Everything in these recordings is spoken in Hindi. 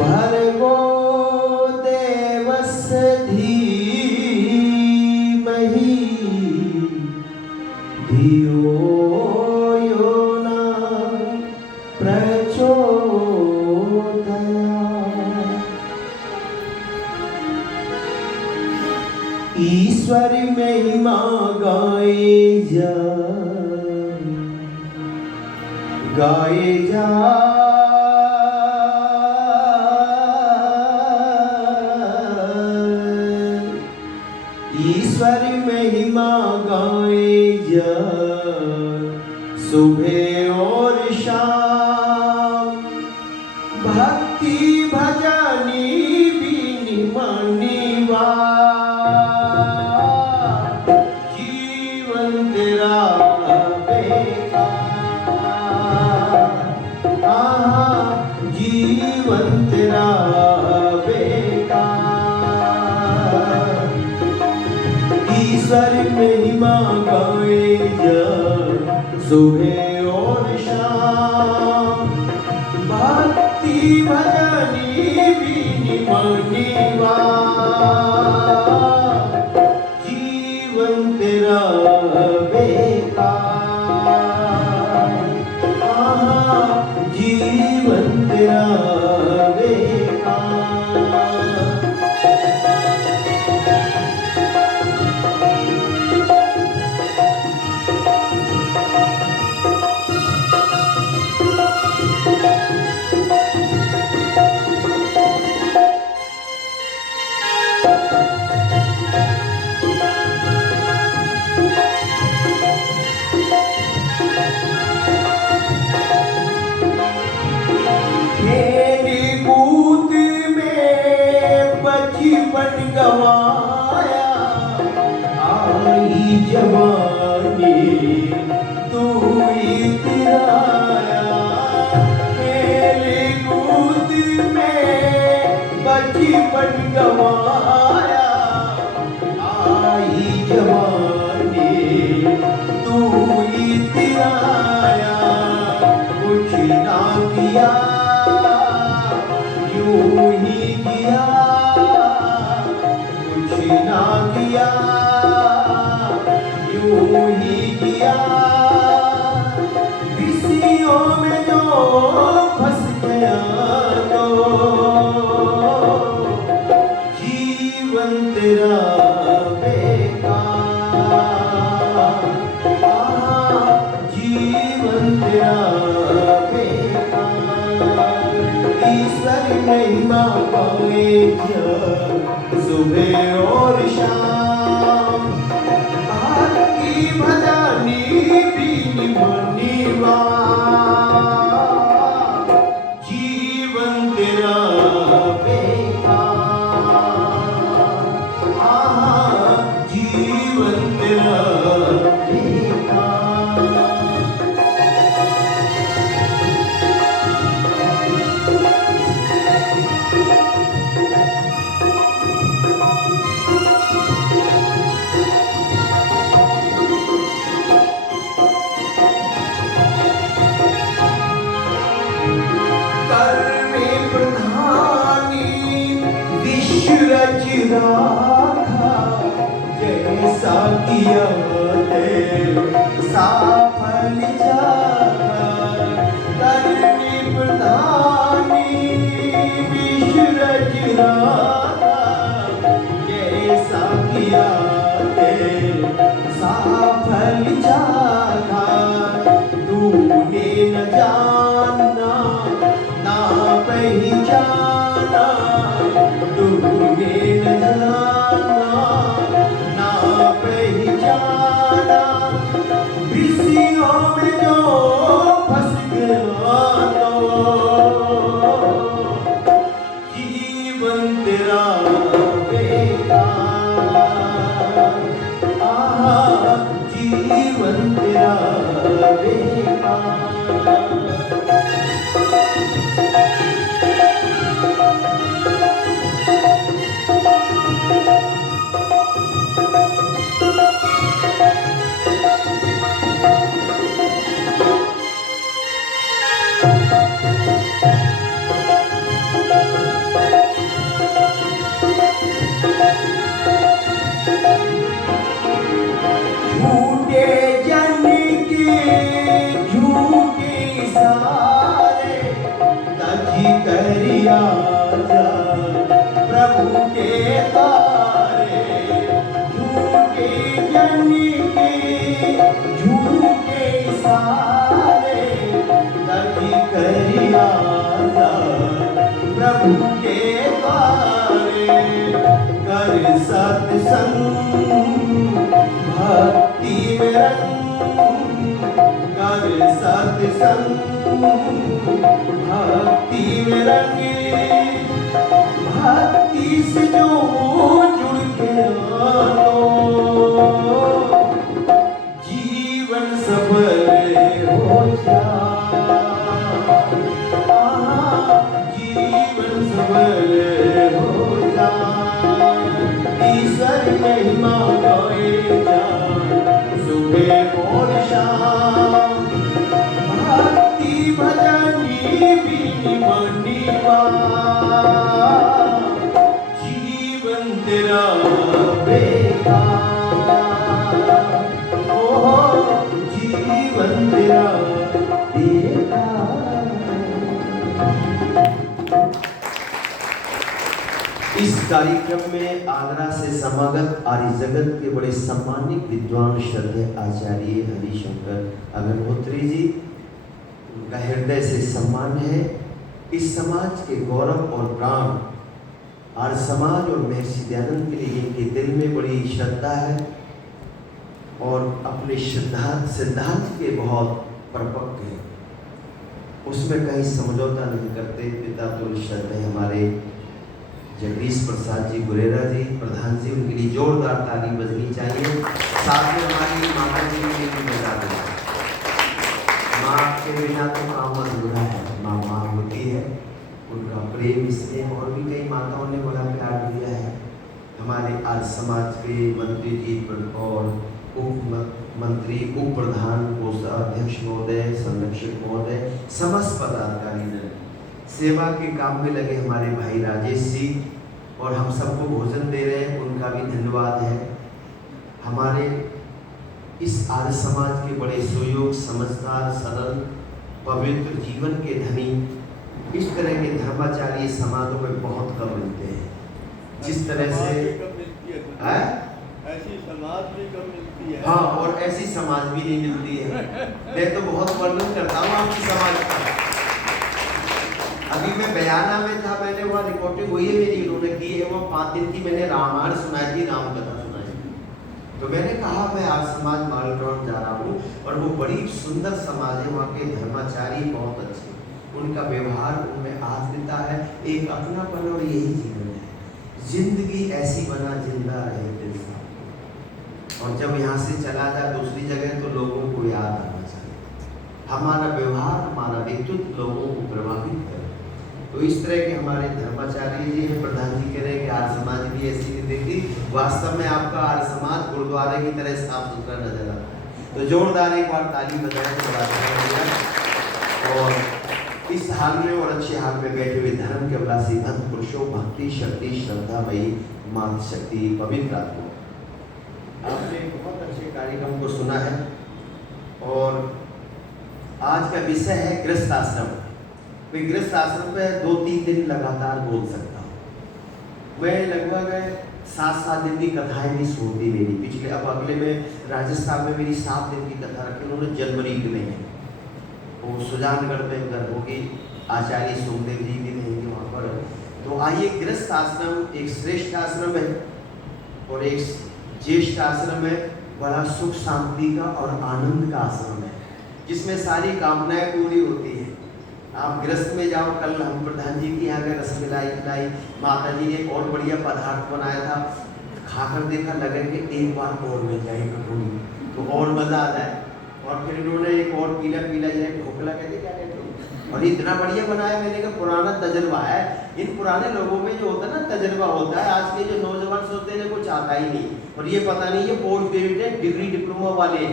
भर्गो देवस्य धीमहि धियो यो न प्रचोदयात्। ईश्वर महिमा गाए जा ईश्वर महिमा गाए जा सुबह और शाम। भक्ति भजनी बीनी मनीवा जीवन तेरा जीवन तेरा बेकार। ईश्वर महिमा गाए जा सुबह और शाम। भक्ति भजनी बीनी मनीवा जीवन तेरा बेकार। जीवन तेरा बचपन गवाया आई जवानी तू इतराया। खेले कूद में बचपन गवाया आई जवानी तू इतराया। कुछ ना किया यूं ही किया ना किया यूं ही किया। विषयों में जो फंस गया तो जीवन तेरा बेकार। जीवन तेरा बेकार। ईश्वर महिमा गाए जा सुबह और शाम। भक्ति भजनी बीनी मनीवा जीवन तेरा बेकार। जीवन तेरा राखा, जैसा किया तैसा फल जाता। करनी प्रधानी विश्वरज राखा, जैसा किया तैसा फल जाता। तूने न जाना ना पहचाना, तूने न जाना ना पहचाना। विषयों में जो फंस गया तो जीवन तेरा बेकार। जीवन तेरा बेकार। झूठे जन के झूठे सारे तजी करिया जा प्रभु के तारे। झूठे जन के झूठे सारे तजी करिया जा प्रभु के तारे। कर सत्संग भक्ति में रंग, कर सत्संग भक्ति में रंग। भक्ति से जो जुड़ गया तो जीवन सफल हो जाए। जीवन सफल हो जाए। ईश्वर महिमा गाए जाए सुबह और शाम। भक्ति भजनी बीनी बनीवा, जीवन तेरा बेकार। ओह जीवन तेरा बेकार। इस कार्यक्रम में आगरा से समागत आर्य जगत के बड़े सम्मानित विद्वान श्रद्धेय आचार्य हरिशंकर अग्निहोत्री जी, उनका हृदय से सम्मान है। इस समाज के गौरव और प्राण आर्य समाज और महर्षि दयानंद के लिए इनके दिल में बड़ी श्रद्धा है और अपने सिद्धांत के बहुत परिपक्व है, उसमें कहीं समझौता नहीं करते। पिता तुल्य श्रद्धेय हमारे जगदीश प्रसाद जी गुरेरा जी प्रधान जी, उनके लिए जोरदार ताली बजनी चाहिए। साथ में हमारी माता जी के लिए बजा दें। माँ के बिना तो काम अधूरा है। माँ माँ होती है, उनका प्रेम इसमें और भी कई माताओं ने बड़ा प्यार दिया है। हमारे आज समाज के मंत्री जी और उप मंत्री, उप प्रधान, कोषाध्यक्ष महोदय, संरक्षक महोदय, समस्त पदाधिकारी सेवा के काम में लगे हमारे भाई राजेश जी और हम सबको भोजन दे रहे हैं, उनका भी धन्यवाद है। हमारे इस आर्य समाज के बड़े सुयोग, समझदार, सरल, पवित्र जीवन के धनी, इस तरह के धर्माचार्य समाजों में बहुत कम मिलते हैं। जिस तरह से ऐसी समाज भी कम मिलती है। हाँ, और ऐसी समाज भी नहीं मिलती है। मैं तो बहुत वर्णन करता हूँ आपकी समाज का। अभी मैं बयाना में था, मैंने वहाँ रिकॉर्डिंग हुई है मेरी, उन्होंने की है, वो 5 दिन की मैंने रामायण सुनाई थी, राम कथा सुनाई थी। तो मैंने कहा मैं आज समाज माल ग्राउंड जा रहा हूँ और वो बड़ी सुंदर समाज है, वहाँ के धर्माचारी बहुत अच्छे, उनका व्यवहार उनमें आत्मीयता है, एक अपनापन, और यही जीवन है। जिंदगी ऐसी बना जिंदा रहे दिल सा। और जब यहाँ से चला जाए दूसरी जगह तो लोगों को याद आना चाहिए। हमारा व्यवहार, हमारा व्यक्तित्व लोगों को प्रभावित करे। तो इस तरह के हमारे धर्माचार्य जी, प्रधान जी कह रहे हैं कि आर्य समाज भी ऐसी नहीं देखी। वास्तव में आपका आर्य समाज गुरुद्वारे की तरह साफ सुथरा नजर आता है। तो जोरदार एक बार ताली बजाएं तो बड़ा अच्छा लगेगा। और इस हाल में और अच्छे हाल में बैठे हुए धर्म के अभिलाषी भक्त पुरुषों, भक्ति, शक्ति, श्रद्धा मई मातृ शक्ति पवित्र आत्मा। आपने बहुत अच्छे कार्यक्रम को सुना है और आज का विषय है गृहस्थ आश्रम। मैं गृहस्थ आश्रम पे 2-3 दिन लगातार बोल सकता हूँ। मैं लगभग 7 दिन की कथाएं भी सुनती मेरी पिछले, अब अगले में राजस्थान में मेरी 7 दिन की कथा रखी उन्होंने जनवरी में है, वो सुजानगढ़ में उधर होगी, आचार्य सोमदेव जी भी रहेंगे वहाँ पर। तो आइए, गृहस्थ आश्रम एक श्रेष्ठ आश्रम है और एक ज्येष्ठ आश्रम है, बड़ा सुख शांति का और आनंद का आश्रम है जिसमें सारी कामनाएं पूरी होती है। आप गृहस्थ में जाओ, कल हम प्रधान जी की यहाँ का रसमलाई खिलाई, माता जी ने एक और बढ़िया पदार्थ बनाया था, खाकर देखा लगे कि एक बार और मिल जाए कटोरी तो और मज़ा आ जाए। और फिर इन्होंने एक और पीला पीला जो है ढोकला कहते क्या कहते हैं, और इतना बढ़िया बनाया, मैंने कहा पुराना तजर्बा है। इन पुराने लोगों में जो होता है ना तजर्बा होता है, आज के जो नौजवान सोचते हैं कुछ आता ही नहीं, और ये पता नहीं ये पोस्ट ग्रेजुएट डिग्री डिप्लोमा वाले,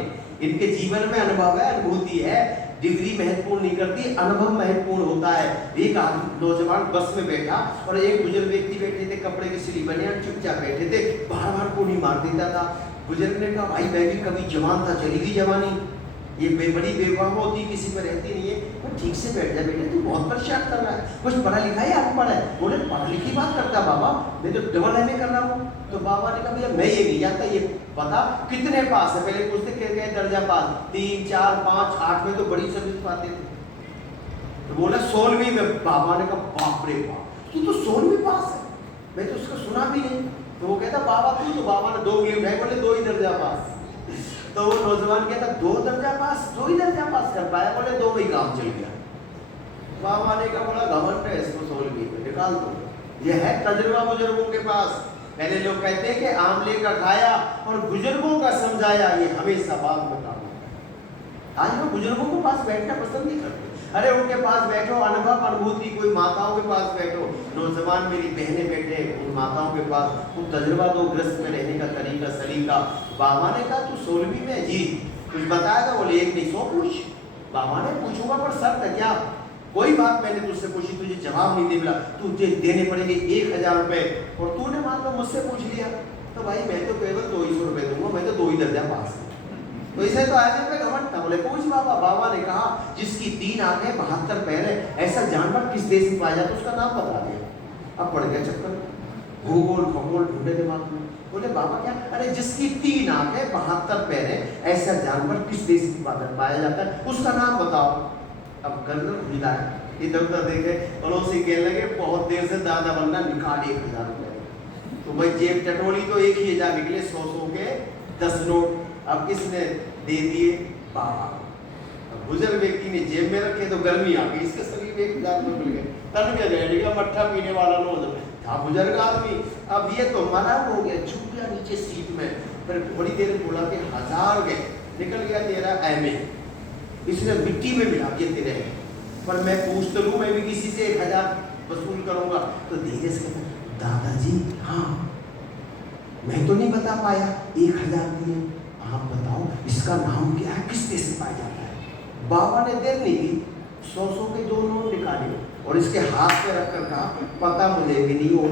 इनके जीवन में अनुभव है, अनुभूति है। डिग्री महत्वपूर्ण नहीं करती, अनुभव महत्वपूर्ण होता है। एक नौजवान बस में बैठा और एक बुजुर्ग व्यक्ति बैठे थे, कपड़े की सिली बने और चुपचाप बैठे थे, बार बार को नहीं मार देता था। बुजुर्ग ने कहा भाई मैं भी कभी जवान था, चली गई जवानी, ये बड़ी बेवफा होती, किसी पर रहती नहीं है। वो ठीक से बैठ जा बेटे, तू बहुत परेशान कर रहा है, कुछ पढ़ा लिखा है अनपढ़ है? बोले पढ़ा लिखी बात करता बाबा, मैं तो डबल एमए कर रहा हूँ। तो बाबा ने कहा भैया मैं ये नहीं जानता, ये पता कितने पास है? पहले पूछते क्या दर्जा पास, 3, 4, 5, 8 में तो बड़ी सर्विस पाते थे। तो बोला 16वीं में। बाबा ने कहा बाप रे बाप, तू तो 16वीं पास है, मैं तो उसका सुना भी नहीं। तो वो कहता बाबा तू, तो बाबा ने 2 उंगली उठाई, बोले 2 ही दर्जा पास। तो वो नौजवान कहता 2 दर्जा पास, 2 ही दर्जा पास कर पाया, बोले 2 में ही काम चल गया। बाबा ने कहा बड़ा घमंड है इसको, 16वीं में निकाल दो। ये है तजुर्बा बुजुर्गों के पास। पहले लोग कहते हैं कि आमले का खाया और बुजुर्गों का समझाया, ये हमेशा बाद में काम होता है। आज लोग बुजुर्गों के पास बैठना पसंद नहीं करते। अरे उनके पास बैठो, अनुभव अनुभूति, कोई माताओं के पास बैठो, नौजवान मेरी बहनें बैठे उन माताओं के पास, वो तजुर्बा दो गृहस्थ में रहने का तरीका सलीका। बाबा ने कहा तू 16वीं में जी, कुछ बताया था? बोले 1 नहीं 100 पूछ। बाबा ने पूछूंगा पर शर्त है क्या? कोई बात मैंने तुझसे पूछी, तुझे जवाब नहीं दे मिला, तुझे देने पड़ेंगे 1000 रुपए, और तूने मान लो मुझसे पूछ लिया तो भाई मैं तो केवल 200 रुपए दूंगा, मैं तो 2 ही दर्जा पास हूँ। तो इसे तो आगे पे घमंड था। बोले पूछ बाबा। बाबा ने कहा जिसकी 3 आंखें 72 पैर है, ऐसा जानवर किस देश में पाया जाता है उसका नाम बता दिया। अब पड़ गया चक्कर, भूगोल खगोल ढूंढे दिमाग में। बोले बाबा क्या? अरे जिसकी 3 आंखें 72 पैर है, ऐसा जानवर किस देश में पाया जाता है उसका नाम बताओ। अब गर्दन हिला है, इधर उधर देखे, पड़ोसी कहने लगे बहुत देर से दादा बनना, निकाल 1000 रुपए। तो भाई जेब टटोली तो 1000 निकले, 100 के 10 नोट। अब किसने दे दिए? बाबा। अब बुजुर्ग व्यक्ति ने जेब में रखे तो गर्मी आ गई, इसके शरीर में 1000 रुपए मिल गए, तन में गया मट्ठा पीने वाला लोग था बुजुर्ग आदमी। अब ये तो मना हो गया, छुप गया नीचे सीट में। फिर थोड़ी देर बोला कि 1000 गए, निकल गया तेरा एमए, इसने मिट्टी में मिला दिए तेरे। पर मैं पूछ तो लूँ, मैं भी किसी से 1000 वसूल करूंगा। तो धीरे से दादाजी हाँ मैं तो नहीं बता पाया, 1000 दिए, आप बताओ इसका नाम क्या है, किस देश से पाया जाता है? बाबा ने देर नहीं की, 100 के 2 नोट निकाले और इसके हाथ पे रखकर कहा पता मुझे भी नहीं हो।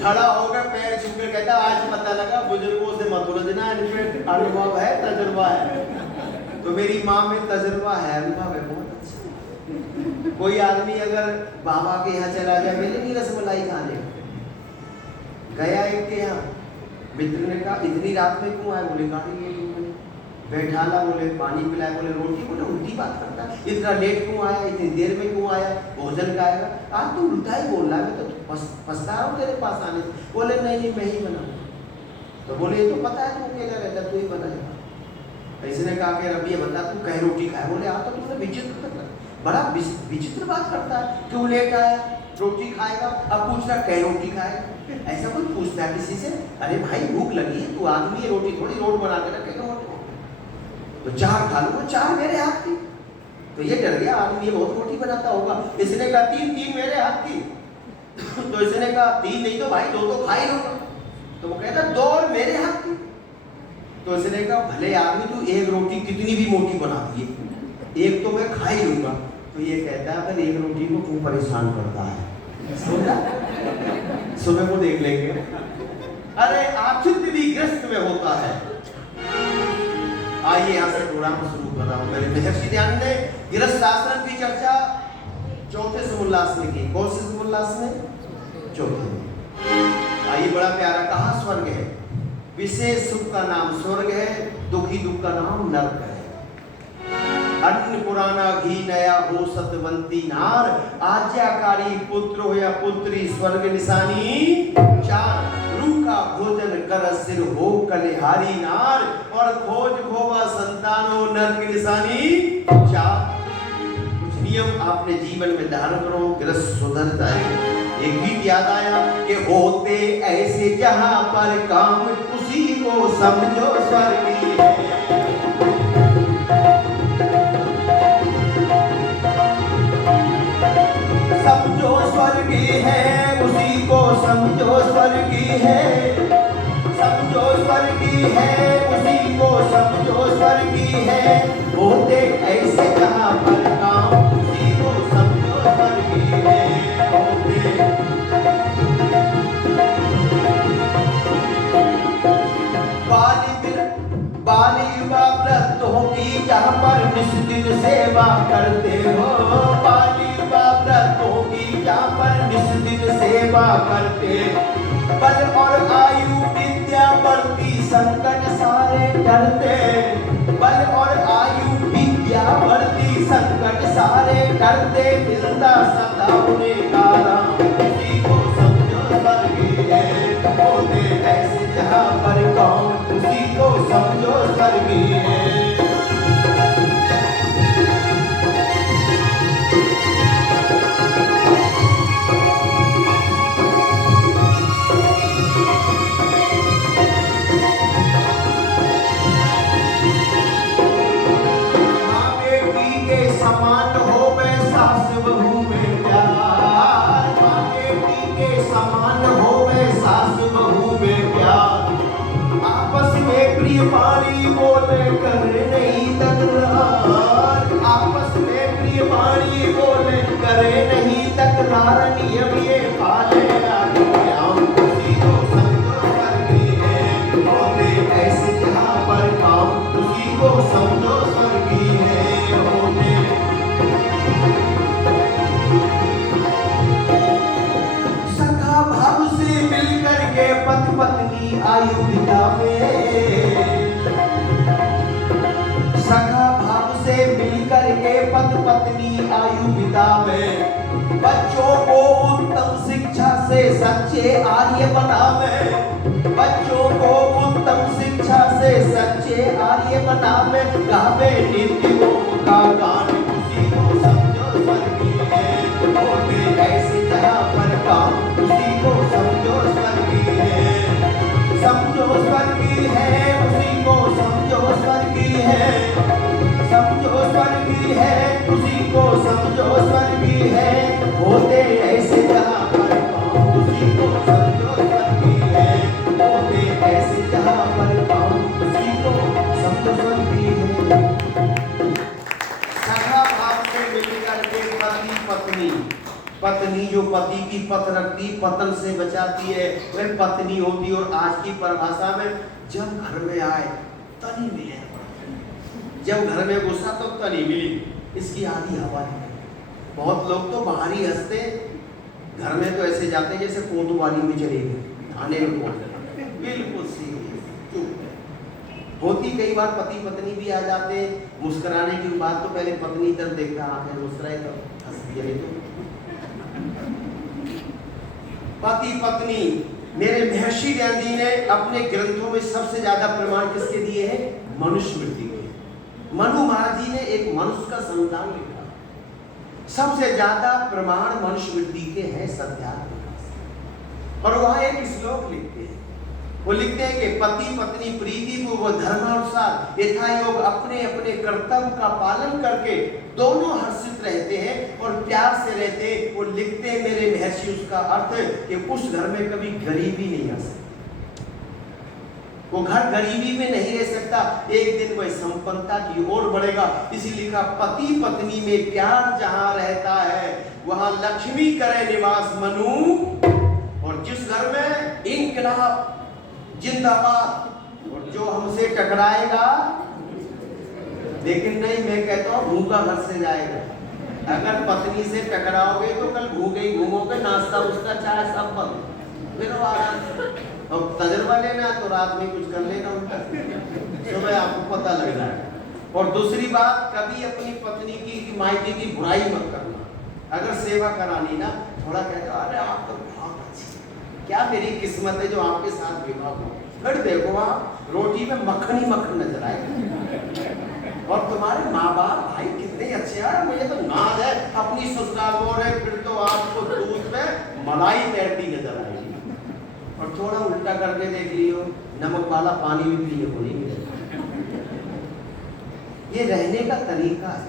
खड़ा होकर पैर छूकर कहता आज पता लगा बुजुर्गों से मत उलझना, इनमें अनुभव है, तजुर्बा है। तो मेरी माँ में तजुर्बा है, अनुभव है, बहुत अच्छा। कोई आदमी अगर बाबा के यहाँ चला जाए, मेरे नहीं रसमलाई खाने गया एक के यहाँ, मित्र ने कहा इतनी रात में क्यों आया? बोले गाड़ी लेट हो गई। बैठाला, बोले पानी पिलाया, बोले रोटी, बोले उल्टी बात करता है, इतना लेट क्यों आया, इतनी देर में क्यों आया, भोजन खाएगा? आज तो उल्टा ही बोल रहा है, मैं तो पछता रहा हूँ तेरे पास आने से। बोले नहीं मैं ही बनाऊँ। तो बोले ये तो पता है तू अकेला रहता, तू ही बनाएगा। इसने कहा कि रब ये बता तू कह रोटी खाए? बोले हाँ। तो तुमने विचित्र करता, बड़ा विचित्र बात करता है, क्यों लेट आया, रोटी खाएगा? अब पूछ रहा कह रोटी खाएगा? ऐसा कोई पूछता है किसी से? अरे भाई भूख लगी है, तू आदमी है, रोटी थोड़ी रोड बना के रखेगा, तो 4 खा लूंगा, 4 मेरे हाथ की। तो ये डर गया आदमी, ये बहुत रोटी बनाता होगा। इसने कहा 3 मेरे हाथ की। तो इसने कहा 3 नहीं तो भाई 2 तो खा ही लूंगा। तो वो कहता 2 और मेरे हाथ की। तो इसने कहा भले आदमी तू 1 रोटी कितनी भी मोटी बना दिए, 1 तो मैं खा ही लूंगा। तो ये कहता है अगर एक रोटी को क्यों परेशान करता है, सुबह को देख लेंगे। अरे आचित्य भी ग्रस्त में होता है। आइए यहाँ से प्रोग्राम शुरू कर रहा हूँ। मेरे महर्षि ध्यान ने गृहस्थ आश्रम की चर्चा चौथे समुल्लास में की। कौन से समुल्लास में? चौथे में। आइए, बड़ा प्यारा कहा स्वर्ग है, विशेष सुख का नाम स्वर्ग है, दुखी दुख का नाम नरक है। अन्न पुराना घी नया हो सतवंती नार, आज्ञाकारी पुत्र हो या पुत्री स्वर्ग निशानी चार। रूखा भोजन कर सिर हो कलिहारी नार, और खोज खोवा संतानो नरक निशानी चार। कुछ नियम आपने जीवन में धारण करो, ग्रस्त सुधर जाएगा। एक गीत याद आया कि होते ऐसे जहां पर काम, उसी को समझो स्वर्गीय है। समझो स्वर्गीय है, उसी को समझो स्वर्गीय है। समझो स्वर्गीय है, उसी को समझो स्वर्गीय है। होते ऐसे जहां पर काम, उसी को समझो स्वर्गीय है। होते बाली युवा व्रतों की जहाँ पर निष्दिन सेवा करते हो, बाली युवा व्रतों की जहाँ पर निष्दिन सेवा करते। बल और आयु विद्या बढ़ती संकट सारे डरते। बल और आयु विद्या बढ़ती संकट सारे डरते। मिलता सदा उन्हें कारा, उसी को समझो स्वर्गीय है। होते ऐसे जहाँ पर कौन, उसी को समझो स्वर्गीय है। माँ बेटी के समान हो मैं सास बहू में प्यार। माँ बेटी के समान हो मैं सास बहू में प्यार। आपस में प्रिय पानी बोले करे नहीं तकरार। आपस में प्रिय पानी बोले करे नहीं तकरार। नियम ये पाले आज्ञाओं, उसी को समझो स्वर्गीय है। होते ऐसे जहाँ पर काम, उसी को समझो स्वर्गीय है। होते सखा भाव से मिलकर के पति पत्नी आयु बितावे। सखा भाव से मिलकर के पति पत्नी आयु बितावे। बच्चों को उत्तम शिक्षा से सच्चे आर्य बनावे। बच्चों को उत्तम शिक्षा से सच्चे आर्य बनावे। गावे नित्य ओम का गान, उसी को समझो स्वर्गीय है। होते ऐसे जहाँ पर काम, उसी को समझो स्वर्गीय है। समझो स्वर्गीय है, उसी को समझो स्वर्गीय है। समझो स्वर्गीय है, उसी को समझो स्वर्गीय है। होते ऐसे जहाँ पर काम, उसी को समझो स्वर्गीय है। होते ऐसे जहाँ पर काम, उसी को समझो स्वर्गीय है। सखा भाव से मिलकर के पति पत्नी, पत्नी जो पति की पत रखती, पतन से बचाती है, वह पत्नी होती। और आज की परिभाषा में जब घर में आए तनी मिले, जब घर में घुसा तो तनी मिली, इसकी आधी हवा है। बहुत लोग तो बाहर ही हंसते, घर में तो ऐसे जाते हैं जैसे कोतवाली में चले गए, थाने में पहुंच गए। बिल्कुल सीरियस चुप है। होती कई बार पति पत्नी भी आ जाते, मुस्कुराने की बात तो पहले पत्नी तरफ देखता, आंखें मुस्कुराए तो हंस दिया। तो पति पत्नी, मेरे महर्षि ध्यान जी ने अपने ग्रंथों में सबसे ज्यादा प्रमाण किसके दिए हैं? मनुस्मृति के। मनु महाराज जी ने एक मनुष्य का संविधान लिखा, सबसे ज्यादा प्रमाण मनुस्मृति के हैं सत्याग्रह। और वहां एक श्लोक लिखते हैं, वो लिखते हैं कि पति पत्नी प्रीति पूर्वक धर्मानुसार यथायोग अपने अपने कर्तव्य का पालन करके दोनों हर्षित रहते हैं और प्यार से रहते हैं। वो लिखते हैं मेरे महर्षि, उसका अर्थ है कि उस घर में कभी गरीबी नहीं आ सकती। वो घर गरीबी में नहीं रह सकता, एक दिन वह संपन्नता की ओर बढ़ेगा। इसीलिए लिखा, पति पत्नी में प्यार जहां रहता है वहां लक्ष्मी करे निवास मनु। और जिस घर में इनकलाब जिंदाबाद, और जो हमसे टकराएगा, लेकिन नहीं, मैं कहता हूं भूखा घर से जाएगा। अगर पत्नी से टकराओगे तो कल भूखे ही घूमोगे, नाश्ता उसका चाय सब बंद, फिर और तजर्बा लेना तो रात में कुछ कर लेना उनका, सुबह आपको पता लग जाएगा। और दूसरी बात, कभी अपनी पत्नी की मायके की बुराई मत करना। अगर सेवा करानी ना, थोड़ा कहते हो अरे आप तो बहुत अच्छी, क्या मेरी किस्मत है जो आपके साथ विवाह हो। फिर देखो आप रोटी में मक्खन ही मक्खन नजर आएगा, और तुम्हारे माँ बाप भाई कितने अच्छे हैं, मुझे तो नाज है अपनी ससुराल को, फिर तो आपको दूध में मलाई तैरती नजर आएगी। और थोड़ा उल्टा करके देख लियो, नमक वाला पानी भी पिए को नहीं मिलेगा। ये रहने का तरीका है।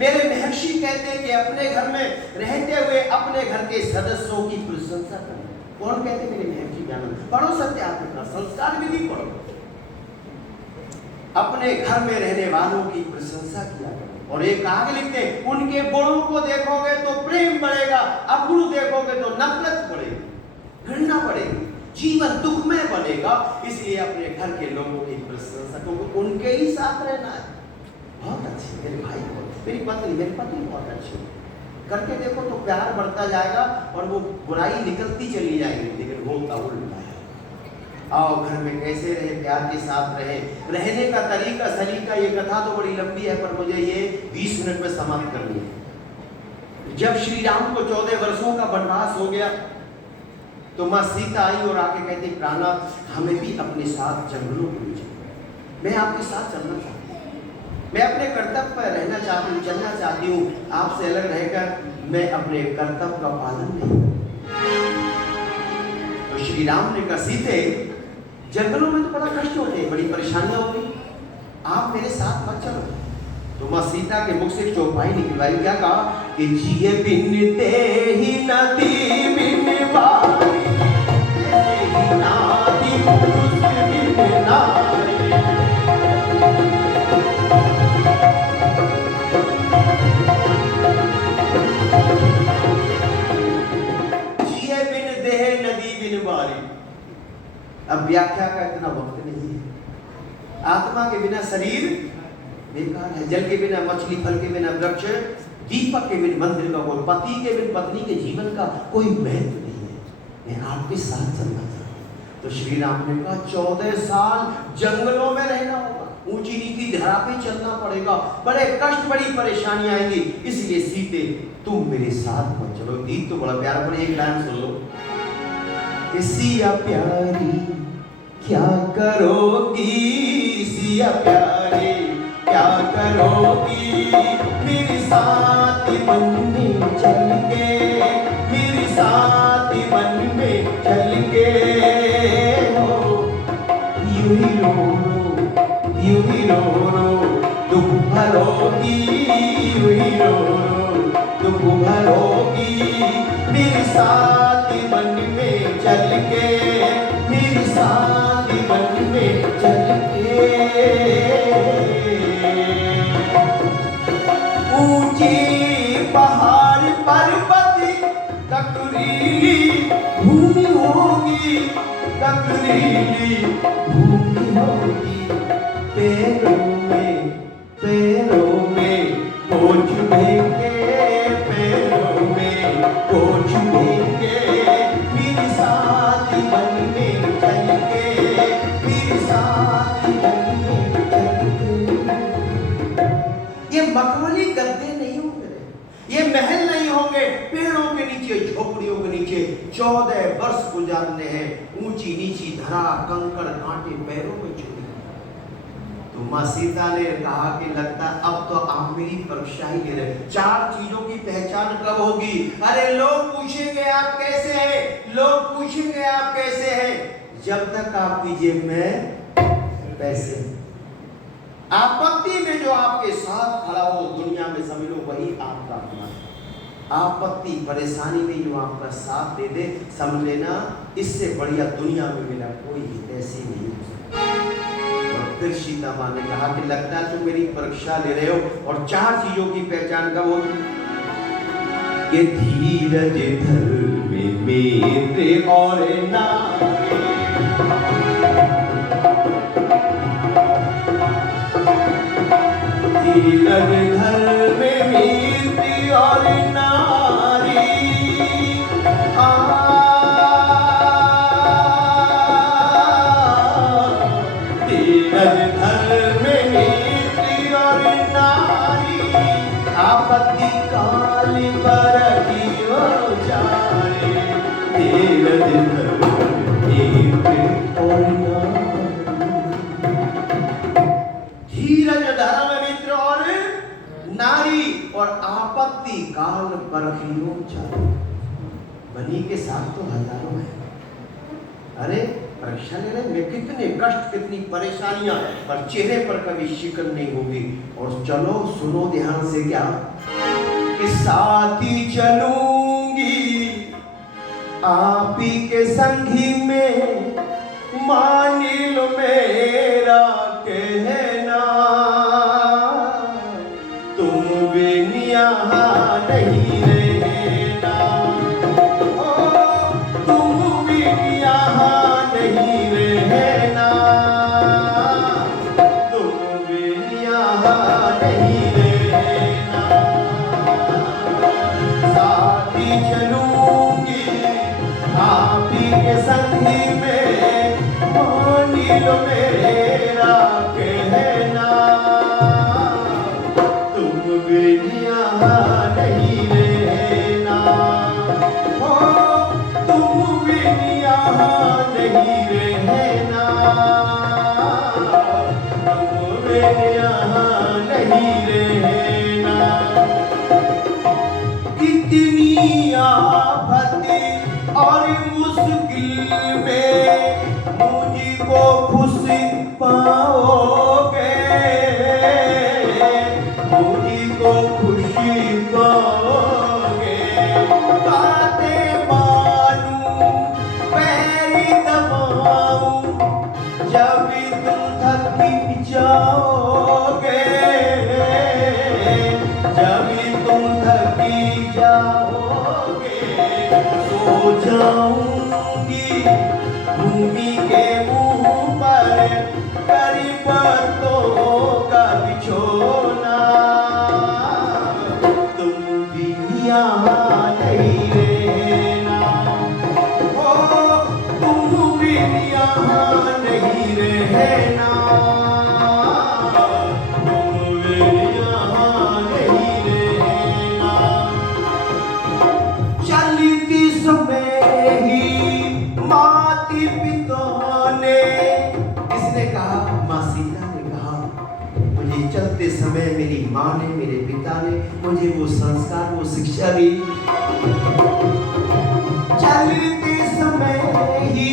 मेरे महर्षि कहते हैं कि अपने घर में रहते हुए अपने घर के सदस्यों की प्रशंसा करें। कौन कहते? मेरे महर्षि ज्ञान। पढ़ो सत्याग्रह संस्कार विधि पढ़ो। अपने घर में रहने वालों की प्रशंसा किया करो। और एक आगे लिखते हैं, उनके गुणों को देखोगे तो प्रेम बढ़ेगा, अवगुण देखोगे तो नफरत बढ़ेगी, घृणा बढ़ेगी, जीवन दुखमय बनेगा। इसलिए अपने घर के लोगों की प्रशंसा, क्योंकि उनके ही साथ रहना है। बहुत अच्छी मेरे भाई, मेरी पत्नी, मेरे पति बहुत अच्छे, करके देखो तो प्यार बढ़ता जाएगा और वो बुराई निकलती चली जाएगी। लेकिन होता उल्टा है। आओ घर में कैसे रहे, प्यार के साथ रहे। रहने का तरीका सलीका, ये कथा तो बड़ी लंबी है पर मुझे ये 20 मिनट में समाप्त करनी है। जब श्री राम को 14 वर्षों का वनवास हो गया तो माँ सीता आई और आके कहती, प्राणा हमें भी अपने साथ जंगलों में ले चलो, मैं आपके साथ चलना चाहती हूँ, मैं अपने कर्तव्य पर रहना चाहती हूँ, चलना चाहती हूँ, आपसे अलग रहकर मैं अपने कर्तव्य का पालन नहीं करूँ। तो श्री राम ने कहा, सीते जंगलों में तो बड़ा कष्ट होते हैं, बड़ी परेशानियां होंगी, आप मेरे साथ मत चलो। तो माँ सीता के मुख से चौपाई निकलवाई, क्या कहा कि जिए बिन ते ही नदी बिन वारी, नारी पुरुष बिन नारी। जिए बिन देह नदी बिन वारी। अब व्याख्या का इतना वक्त नहीं है। आत्मा के बिना शरीर बेकार है, जल के बिना मछली, फल के बिना वृक्ष, दीपक के बिना मंदिर का कोई, पति के बिना पत्नी के जीवन का कोई महत्व नहीं है। मैं आपके साथ चलना चाहता हूँ। तो श्री राम ने कहा 14 साल जंगलों में रहना होगा, ऊंची नीची धरा पे चलना पड़ेगा, बड़े कष्ट, बड़ी परेशानी आएंगी। इसलिए सीते तुम मेरे साथ मत चलो। गीत तो बड़ा प्यारा, पर एक लाइन सुन लो। सिया प्यारी क्या करोगी, सिया प्यारी क्या करोगी, मेरे साथ मन में चल के, मेरे साथ मन में चल के। हो यूं ही रो रो, यूं ही रो रो दुख भरोगी, यूं ही रो रो दुख भरोगी, मेरे साथ मन में चल के, मेरे साथ मन में चल के। ऊंची पहाड़ पर्वत ककरीली भूमि होगी, ककरीली भूमि होगी, पैरों में बोझ देंगे, पैरों में बोझ देंगे, मेरे साथ मन में चल के, मेरे साथ मन में चल के। ये मखमली गद्दे नहीं होंगे, ये महल नहीं होंगे, पेड़ों के नीचे, झोपड़ियों के नीचे 14 वर्ष गुजारने हैं, ऊंची नीची धरा, कंकड़ कांटे पैरों में छुए। तो माँ सीता ने कहा कि लगता अब तो आप मेरी परीक्षा ही ले रहे। 4 चीजों की पहचान कब होगी? अरे लोग पूछेंगे आप कैसे हैं, लोग पूछेंगे आप कैसे हैं, जब तक आपकी जेब में पैसे। आपत्ति में जो आपके साथ खड़ा हो दुनिया में, समझ लो वही आपका अपना है। आपत्ति परेशानी में जो आपका साथ दे दे, समझ लेना इससे बढ़िया दुनिया में मिला कोई हितैषी नहीं हो सकता। फिर सीता माँ ने कहा कि लगता है तुम मेरी परीक्षा ले रहे हो, और 4 चीजों की पहचान कब होगी? ये धीरज धर्म मेरे और नारी, धीरज धर्म मेरे और नारी, धीरज धर्म मेरे और नारी, आपत्ति काल पर कियो जाए, धीरज धर्म मेरे और नारी, धीरज धर्म मित्र और नारी, और आपत्ति काल पर कियो जाए। बनी के साथ तो हजारों हैं, अरे परीक्षा लेने में कितने कष्ट, कितनी परेशानियां, पर चेहरे पर कभी शिकन नहीं होगी। और चलो सुनो ध्यान से, क्या कि साथी चलूंगी आप ही के संगी में, मान लो मेरा कहना, तुम बिन यहाँ नहीं रहना, ओ तुम बिन यहाँ नहीं रहना, तुम बिन यहाँ नहीं रहना, साथी चलूंगी आप ही के संगी में, मान लो मेरा कहना, तुम बिन यहाँ नहीं रहना, ओ तुम बिन यहाँ नहीं रहना, तुम बिन यहाँ नहीं रहना। कितनी आफत और मुश्किल में मुझको खुश पाओगे, मुझको खुशी पाओगे, बातें मानूं पैरी दबाऊं, जब तुम थक जाओगे, जब तुम थकी जाओगे, सो जाऊंगी भूमि के मुंह पर, करी पत्तों का बिछोना, तुम भी यहाँ नहीं रहना, ओ तुम भी यहाँ नहीं रहना, तुम भी यहाँ नहीं रहना। चलती समय ही माती पिता ने, इसने कहा, माँ सीता ने कहा, मुझे चलते समय मेरी माँ ने, मेरे पिता ने मुझे वो संस्कार, वो शिक्षा दी। चलते समय ही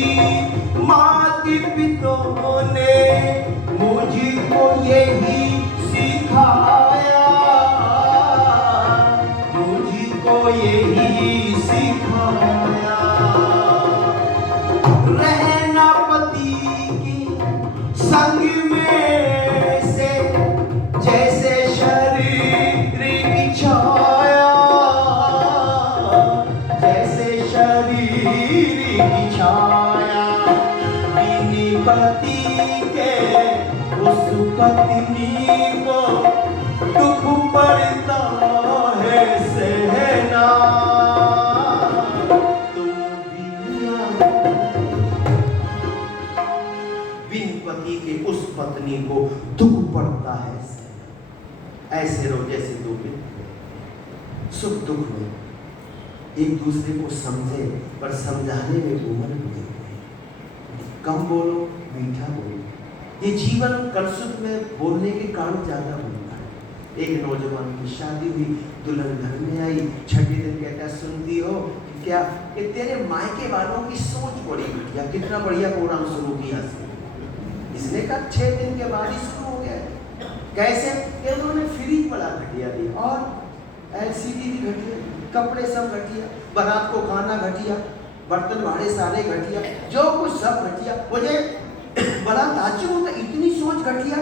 माती पिता ने मुझको यही सिखाया, मुझको यही सिखाया, रहना पति की संग में से, जैसे शरीर की छाया, जैसे शरीर की छाया, बिनी पति के उस पत्नी को दुख पड़ता है सहना, तुम बिन पति के उस पत्नी को दुख पड़ता है सहना। ऐसे रहो जैसे दो मित्र सुख दुख में एक दूसरे को समझे, पर समझाने में उम्र हुए, कम बोलो मीठा बोलो। ये जीवन कलसुत में बोलने के कारण ज्यादा होता है। एक नौजवान की शादी हुई, दुल्हन घर में आई, छठे दिन कहता, सुनती हो क्या कि तेरे मायके वालों की सोच बड़ी घटिया, कितना बढ़िया प्रोग्राम शुरू किया इसने कहा 6 दिन के बाद ही शुरू हो गया। कैसे कि उन्होंने फ्रिज बड़ा घटिया दिया और एलसीडी भी घटिया, कपड़े सब घटिया, बारात को खाना घटिया, बर्तन भाड़े सारे घटिया, जो कुछ सब घटिया। मुझे बड़ा ताज्जुब होता, इतनी सोच घटिया।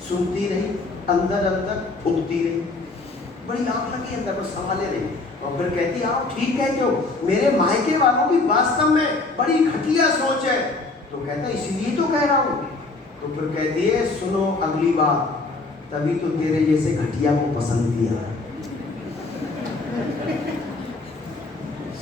सुनती रही, अंदर अंदर उगती रही, बड़ी आंख लगी अंदर पर संभाले रही। और फिर कहती आप ठीक कहते हो, मेरे मायके वालों की वास्तव में बड़ी घटिया सोच है। तो कहता इसीलिए तो कह रहा हूँ। तो फिर कहती है सुनो अगली बात, तभी तो तेरे जैसे घटिया को पसंद किया।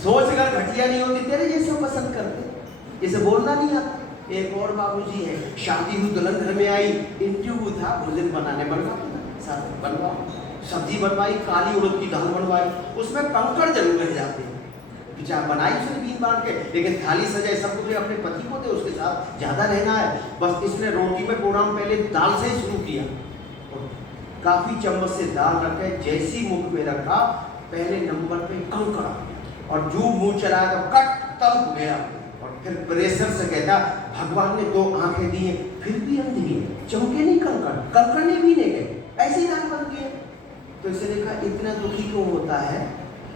सोच अगर घटिया नहीं होती तेरे जैसे को पसंद करते, इसे बोलना नहीं आता। एक और बाबूजी है, शादी हुई दुल्हन घर में आई, इंटरव्यू था, भोजन बनाने बनवा सब्जी बनवाई, काली उड़द की दाल बनवाई, उसमें कंकड़ जरूर रह जाते हैं। बेचारा बनाई उसने बीन बांध के, लेकिन थाली सजाए सब कुछ अपने पति को दे, उसके साथ ज्यादा रहना है। बस इसने रोटी में प्रोग्राम पहले दाल से ही शुरू किया, काफी चम्मच से दाल रखे, जैसी मुंह में रखा पहले नंबर पे कंकड़ आ गया, और जो मुंह चलाया तो कट तब हो गया। और फिर प्रेशर से कहता भगवान ने 2 आंखें दी हैं फिर भी अंधी है, चमके नहीं कंकड़ ने भी नहीं गए, ऐसी दाल बनती है। तो इसने कहा इतना दुखी क्यों होता है,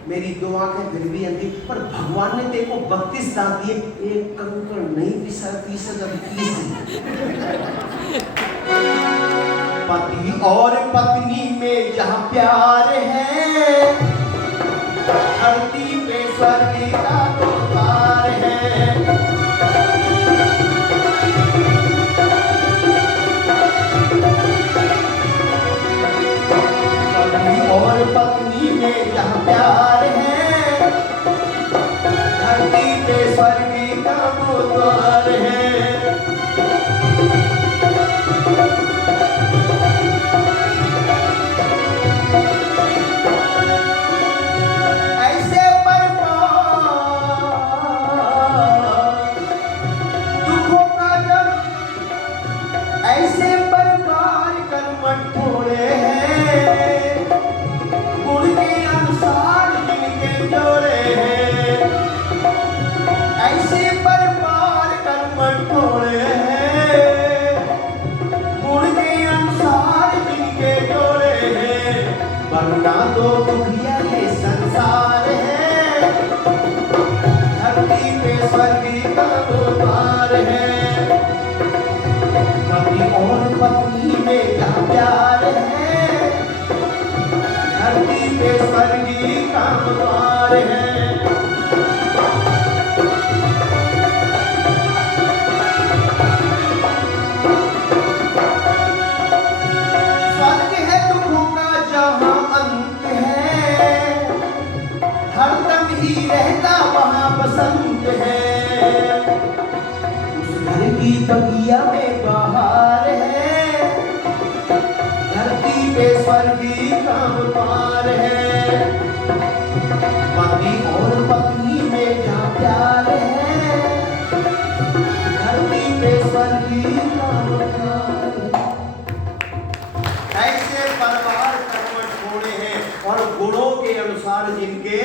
मेरी 2 आंखें फिर भी अंधी, पर भगवान ने तेरे को 32 दांत दिए, एक कंकड़ नहीं पिसा, पति और पत्नी में जहां प्यार है, धरती पे स्वर्ग का द्वार है। पति और पत्नी में जहां प्यार है, धरती पे स्वर्ग का द्वार है। वरना तो दुखिया ये संसार है, धरती पे स्वर्ग का द्वार है। पति और पत्नी में क्या प्यार है, धरती पे स्वर्ग का द्वार है। रहता वहाँ बसंत है, उस घर की बगिया में बहार है, धरती पे स्वर्गी का द्वार है। पति और पत्नी में क्या प्यार है, धरती पे स्वर्गी का द्वार है। ऐसे परिवार कर्मठ होने हैं और गुणों के अनुसार जिनके,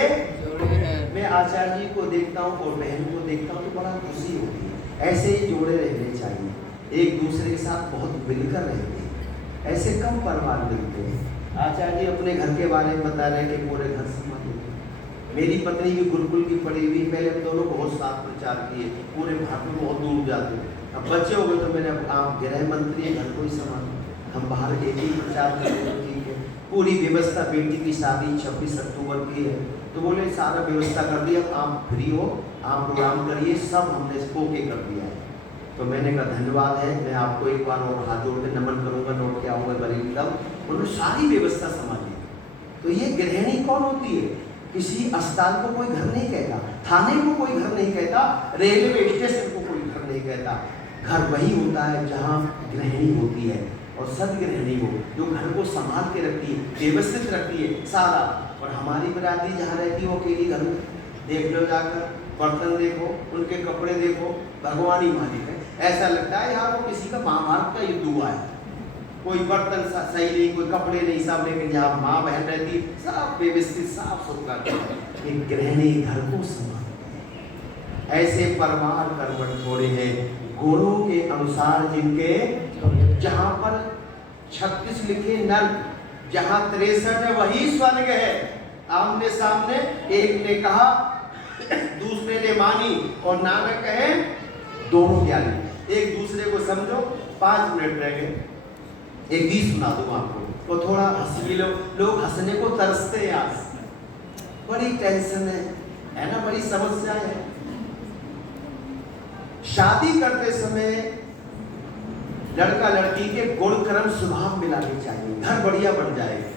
मैं आचार्य जी को देखता हूँ और बहन को देखता हूँ तो बड़ा खुशी होती है। ऐसे ही जोड़े रहने चाहिए, एक दूसरे के साथ बहुत मिलकर रहते हैं, ऐसे कम परिवार मिलते हैं। आचार्य जी अपने घर के बारे में बता रहे हैं कि पूरे घर संबंधित है। मेरी पत्नी भी गुरुकुल की पढ़ी हुई, पहले हम दोनों बहुत साथ प्रचार किए, पूरे भारत में बहुत दूर जाते हैं। अब बच्चे हो गए तो मैंने आप गृह मंत्री है, घर को ही संभालो, हम बाहर एक ही प्रचार करते, ठीक है। पूरी व्यवस्था, बेटी की शादी 26 अक्टूबर की है, तो बोले सारा व्यवस्था कर दिया, आप फ्री हो, आप प्रोग्राम करिए, सब हमने ओके कर दिया है। तो मैंने कहा धन्यवाद है, मैं आपको एक बार और हाथ जोड़ के नमन करूंगा, लौट के आऊँगा गरीब तब। उन्होंने सारी व्यवस्था संभाली। तो ये गृहिणी कौन होती है, किसी अस्पताल को कोई घर नहीं कहता, थाने को कोई घर नहीं कहता, रेलवे स्टेशन को कोई घर नहीं कहता। घर वही होता है जहाँ गृहिणी होती है, और सदगृहिणी हो जो घर को संभाल के रखती है, व्यवस्थित रखती है सारा। और हमारी बिरादरी जहाँ रहती है वो अकेली घर में, देख लो जाकर, बर्तन देखो, उनके कपड़े देखो, भगवान ही मालिक है। ऐसा लगता है यार वो किसी का महाभारत का युद्ध हुआ है, कोई बर्तन सही नहीं, कोई कपड़े नहीं, सब। लेकिन जहाँ माँ बहन रहती सब व्यवस्थित साफ सुथरा, एक गृहिणी घर को संभालती है। ऐसे परिवार कर्मठ थोड़े हैं, गुणों के अनुसार जिनके, जहाँ पर 36 लिखे नर्क, जहाँ 63 है वही स्वर्ग है। आमने सामने एक ने कहा दूसरे ने मानी, और नानक कहे दोनों ज्ञानी। एक दूसरे को समझो। 5 मिनट रह गए, एक गीत सुना दूं आपको, वो थोड़ा हंस भी लो। लोग हंसने को तरसते हैं आज, बड़ी टेंशन है ना, बड़ी समस्या है। शादी करते समय लड़का लड़की के गुण कर्म स्वभाव मिलाने चाहिए, घर बढ़िया बन जाएगा।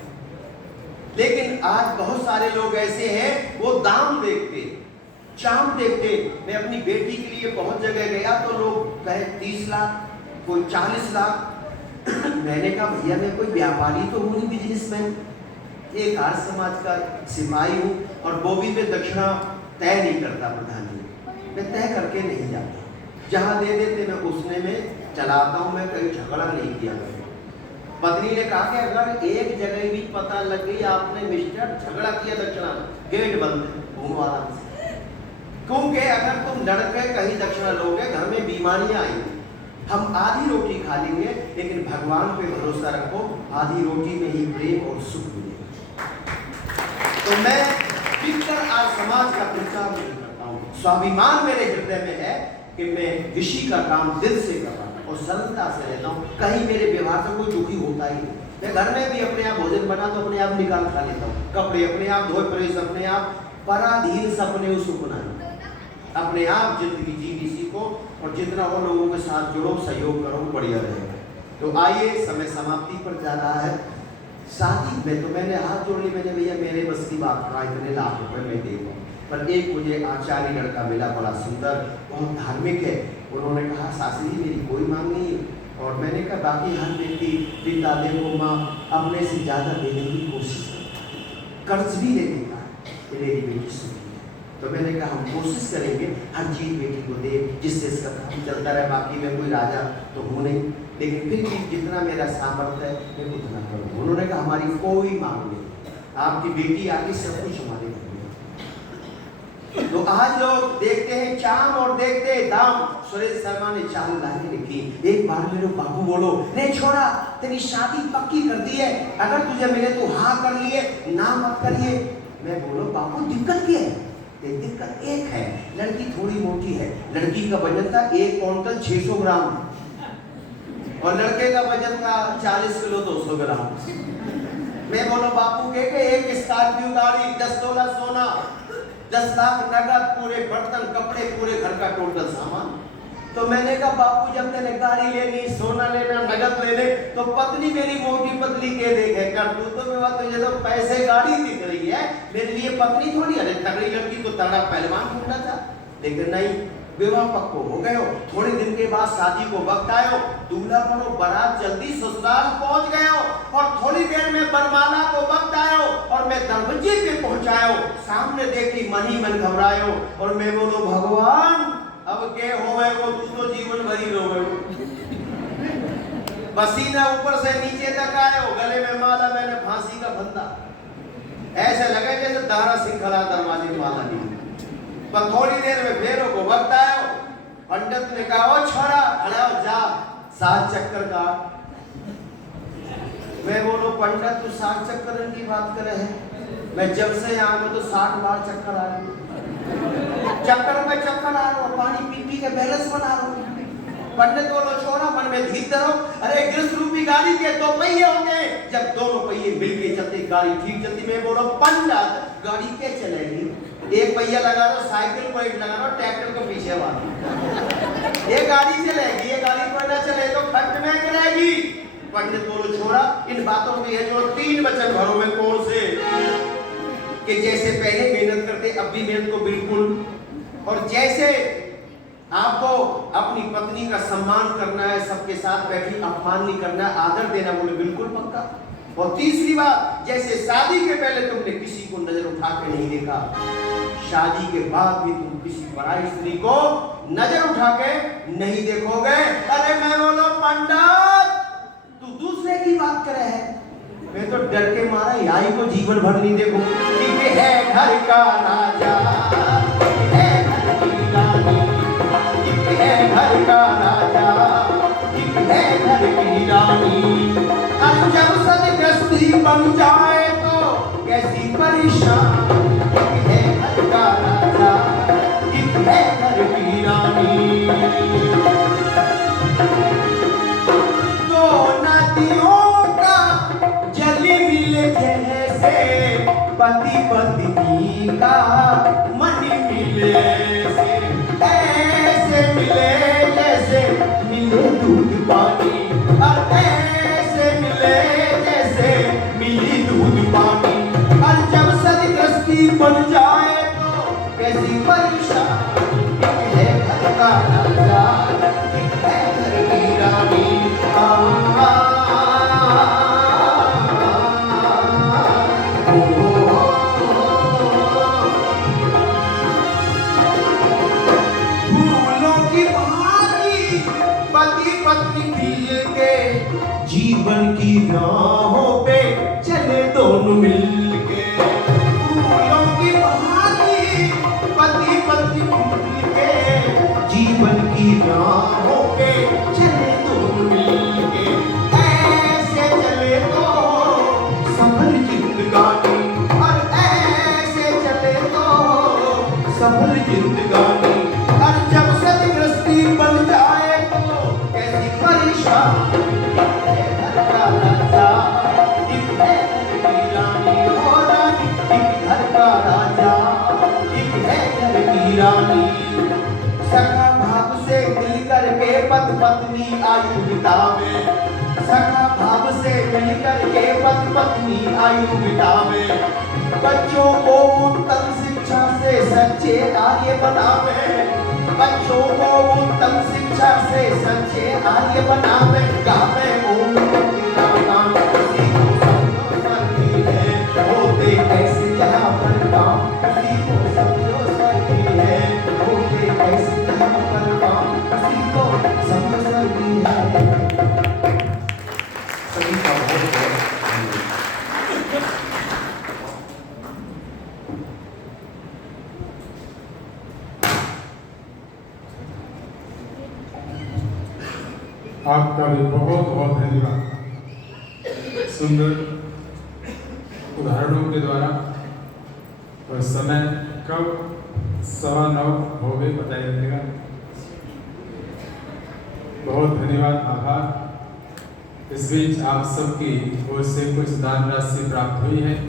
लेकिन आज बहुत सारे लोग ऐसे हैं, वो दाम देखते, चाम देखते। मैं अपनी बेटी के लिए बहुत जगह गया तो लोग कहे 30 लाख, कोई 40 लाख। मैंने कहा भैया मैं कोई व्यापारी तो हूँ नहीं, बिजनेसमैन, एक आर्य समाज का सिपाही हूँ और वो भी मैं दक्षिणा तय नहीं करता प्रधान जी, मैं तय करके नहीं जाता, जहाँ दे देते मैं उसने में चलाता हूँ, मैं कहीं झगड़ा नहीं किया। पत्नी ने कहा कि अगर एक जगह भी पता लग गई आपने मिस्टर झगड़ा किया दक्षिणा, गेट बंद, घूमो आराम से। क्योंकि अगर तुम लड़के कहीं दक्षिणा लोगे घर में बीमारियां आएंगी। हम आधी रोटी खा लेंगे लेकिन भगवान पे भरोसा रखो, आधी रोटी में ही प्रेम और सुख मिलेगा। तो मैं कितर आज समाज का प्रचार नहीं करता हूँ, स्वाभिमान मेरे हृदय में है कि मैं ऋषि का काम दिल से कर रहा हूँ और सरलता से रहता हूँ। कहीं मेरे व्यवहार से कोई दुखी होता ही नहीं। मैं घर में भी अपने आप भोजन बना तो अपने आप निकाल खा लेता हूँ, कपड़े अपने आप धोए, प्रेस अपने आप, पराधीन सपने सुपना, अपने आप जिंदगी जी किसी को, और जितना हो लोगों के साथ जुड़ो, सहयोग करो, बढ़िया रहेगा। तो आइए, समय समाप्ति पर जा रहा है। शादी में तो मैंने हाथ जोड़ ली, मैंने भैया मेरे बस की बात कहा, इतने लाख रुपए मैं दे दूँ। पर एक मुझे आचार्य लड़का मिला, बड़ा सुंदर, बहुत धार्मिक है। उन्होंने कहा सासरी जी मेरी कोई मांग नहीं है। और मैंने कहा बाकी हर व्यक्ति पिता देखो माँ अपने से ज़्यादा देने की कोशिश करता है, कर्ज भी ले देता है कि मेरी बेटी सुखी है। तो मैंने कहा हम कोशिश करेंगे हर चीज़ बेटी को दे जिससे इसका काम चलता रहे। बाकी मैं कोई राजा तो हूँ नहीं, लेकिन फिर भी जितना मेरा सामर्थ्य है मैं उतना करूँ। उन्होंने कहा हमारी कोई मांग नहीं, आपकी बेटी आगे सब कुछ हमारे घर में। तो आज लोग देखते हैं चाम और देखते हैं दाम। सुरेश शर्मा ने 4 लाइनें लिखी। एक बार मेरे बाबू बोलो, नहीं छोड़ा तेरी शादी पक्की कर दी है, अगर तुझे मिले तो हाँ कर लिए, ना मत करिए। मैं बोलो बाबू दिक्कत क्या है? दिक्कत एक है, लड़की थोड़ी मोटी है। लड़की का वजन था 1 क्विंटल 600 ग्राम और लड़के का वजन था 40 किलो 200 ग्राम। मैं बोलो बापू के एक स्कॉर्पियो गाड़ी, 10 तोला सोना, 10 लाख नगद, पूरे बर्तन कपड़े, पूरे घर का टोटल सामान। तो मैंने कहा बापू जब मैंने गाड़ी लेनी, सोना लेना, नगद लेने, तो पत्नी मेरी मोटी पतली के देखे कर तू तो मैं बात, तुझे तो पैसे गाड़ी दिख रही है, मेरे लिए पत्नी थोड़ी। अरे तगड़ी लड़की तो तगड़ा पहलवान ढूंढना था, लेकिन नहीं, विवाह पक्को हो गए हो। थोड़े दिन के बाद शादी को वक्त आयो, दूल्हा बनो, बारात जल्दी ससुराल पहुंच गए हो, और थोड़ी देर में बरमाला को वक्त आयो और मैं दरवाजे पे पहुंचायो, सामने देखी मन ही मन घबरायो और मैं बोलो भगवान अब के हो गए वो, तू तो जीवन भरी रो गए। पसीना ऊपर से नीचे तक आयो, गले में माला, मैंने फांसी का फंदा, ऐसे लगे जैसे दारा सिंह खड़ा दरवाजे में माला दी। पर थोड़ी देर में फेरों को वक्त आयो, पंडित ने कहा ओ छोरा खड़ा हो जा, 7 चक्कर का। मैं बोलो पंडित तू 7 चक्कर की बात करे है, मैं जब से यहाँ में तो 60 बार चक्कर आ रही हूँ, चक्कर पे चक्कर आ रहा हूँ, पानी पी पी के बैलेंस बना रहा हूँ। पंडित बोलो छोरा मन में धीर धरो, अरे गृहस्थ रूपी गाड़ी के 2 पहिए होंगे, जब दोनों पहिए मिलके चलते गाड़ी ठीक चलती। मैं बोलो पंडित गाड़ी क्या चलेगी, एक पहिया लगा दो, साइकिल को एक लगा दो, ट्रैक्टर को पीछे वाला, ये गाड़ी चलेगी, ये गाड़ी कोई ना चले तो खड्ड में गिरेगी। पंडित बोलो छोरा इन बातों की है जो 3 वचन घरों में कौन से, कि जैसे पहले मेहनत करते अब भी मेहनत को बिल्कुल, और जैसे आपको अपनी पत्नी का सम्मान करना है, सबके साथ बैठी अपमान नहीं करना, आदर देना, बोले बिल्कुल पक्का। और तीसरी बात, जैसे शादी के पहले तुमने किसी को नजर उठा के नहीं देखा, शादी के बाद भी तुम किसी पराई स्त्री को नजर उठा के नहीं देखोगे। अरे मैं बोलो पंडित तू दूसरे की बात करे है, मैं तो डर के मारा याई को जीवन भर नहीं देखो। कि है घर का राजा, है घर की रानी, है घर का राजा, है घर की रानी। अब जब सदगस्ती बन जाए तो कैसी परेशान, है घर का राजा, है घर की रानी। पति पत्नी का मन मिले ऐसे मिले जैसे मिले दूध पानी, और ऐसे मिले जैसे मिली दूध पानी। और जब सदगृष्टि बन जाए तो कैसी परेशानी, एक है घर का राजा एक है घर की रानी। फूलों की भांति पति पत्नी खिल के जीवन की राहों पे चले दोनों मिलके। फूलों की भांति पति पत्नी खिल के जीवन की राहों पे चले दोनों मिलके। ऐसे चले तो सफल जिंदगानी, और ऐसे चले तो सफल जिंदगानी। और जब सदगृष्टि बन जाए तो कैसी परेशानी, एक है घर का राजा एक है घर की रानी। ओ रानी, एक घर का राजा एक है घर की रानी। सखा भाव से मिल करके पति पत्नी आयु बितावे, सखा भाव से मिल करके पति पत्नी आयु बितावे। बच्चों को उत्तम शिक्षा से सच्चे आर्य बनावे, बच्चों को उत्तम शिक्षा से सच्चे आर्य बनावे। गावे ओम तेरा नाम उसी को समझो सही है, होते कैसे यहाँ पर काम उसी को समझो सही है, होते कैसे यहाँ पर काम उसी को समझो सही है। सभी का बहुत बहुत आपका भी बहुत बहुत धन्यवाद। सुंदर उदाहरणों के द्वारा। और समय कब 9:15 हो गए बताइएगा। बहुत धन्यवाद, आभार। इस बीच आप सबकी ओर से कुछ दान राशि प्राप्त हुई है।